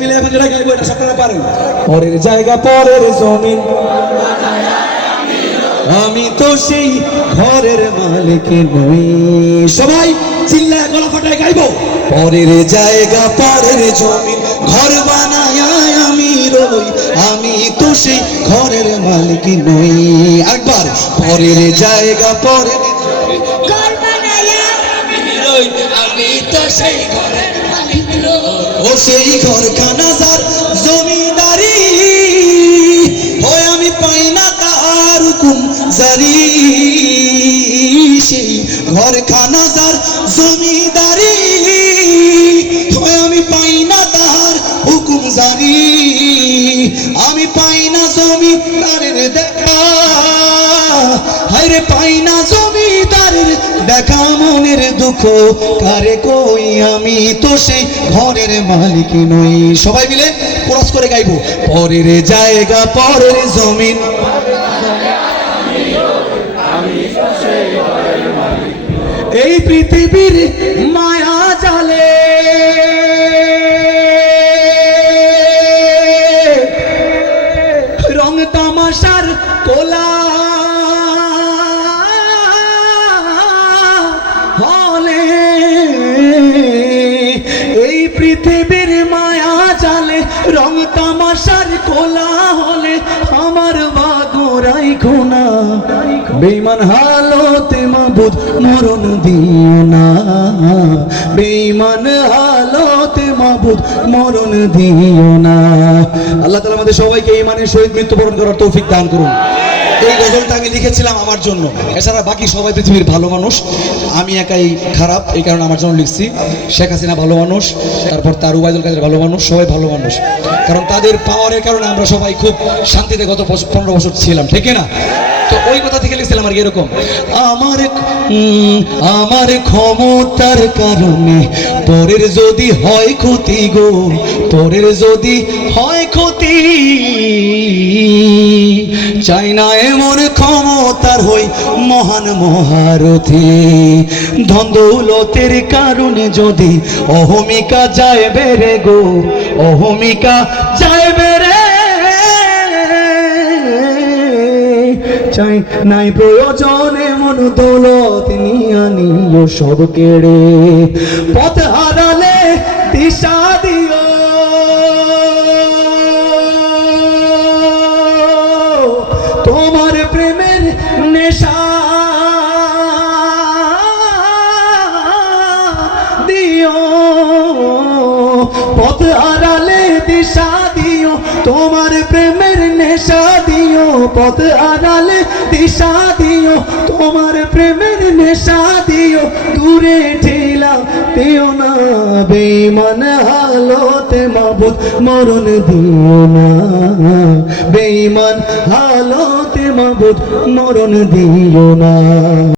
মিলে এখন যেটা গাইবো এটা সকলে পারেন। পরের জায়গা পরের জমিন, আমি তো সেই ঘরের মালিক নই। সবাই চিল্লায় গলা ফাটায় গাইবো। পরের জায়গা পরের জমিন, ঘর বানায় আমি রই, আমি তো সেই ঘরের মালিক নই। একবার পরের জায়গা পরের ঘর বানায় আমি রই, আমি তো সেই ঘরের মালিক নই। ও সেই ঘরখানা যার জমিদারি, হয় আমি পাই না তার হুকুম জারি। সেই ঘরখানা যার জমিদারি, হয় আমি পাই না তার হুকুম জারি। আমি পাই না জমিদারের দেখা, হায়রে পাই না জমিদারের দেখা, মনের দুঃখ কারে কই, আমি তো সেই ঘরের মালিক নই। সবাই মিলে কোরাস করে গাইবো। পরের জায়গা পরের জমিন, এই পৃথিবীর মায়া জালে রং তামাশার কোলা হলে, এই পৃথিবীর মায়া জালে রং তামাশার কোলা হলে আমার বাগোরাই খোনা। বেঈমান হালতে মাবুদ মরণ দিও না, বেঈমান হালতে মাবুদ মরণ দিও না। আল্লাহ তাআলা আমাদের সবাইকে ঈমানের সহিত মৃত্যুবরণ করার তৌফিক দান করুন। এই গজলটা আমি লিখেছিলাম আমার জন্য, এছাড়া বাকি সবাই পৃথিবীর ভালো মানুষ, আমি একাই খারাপ, এই কারণে আমার জন্য লিখছি। শেখ হাসিনা ভালো মানুষ, তারপর তার উবাইদুল কাদের ভালো মানুষ, সবাই ভালো মানুষ, কারণ তাদের পাওয়ারের কারণে আমরা সবাই খুব শান্তিতে গত 15 বছর ছিলাম, ঠিক না? তো ওই কথা থেকে লিখছিলাম আর কি এরকম, আমার ক্ষমতার কারণে পরের যদি হয় ক্ষতি গো, পরের যদি হয় ক্ষতি, চাই না এমন ক্ষমতার হই মহান মহারথী। ধন দৌলতের কারণে যদি অহমিকা যায় বেড়ে গো, অহমিকা যায় বেড়ে, চাই নাই প্রয়োজনে মন দৌলত নিয়া নিও সব কেড়ে। পথ হারালে দিশা দিও, তোমার প্রেমের নেশা দিও, পথ হারালে দিশা দিও, তোমার প্রেমের নেশা দিও, পথ হারালে দিশা দিও, তোমার প্রেমের নেশা দিও, দূরে ঠেলা দিও না, বেঈমান হালতে মাবুদ মরণ দিও না, বেঈমান হালতে মাবুদ মরণ দিও না।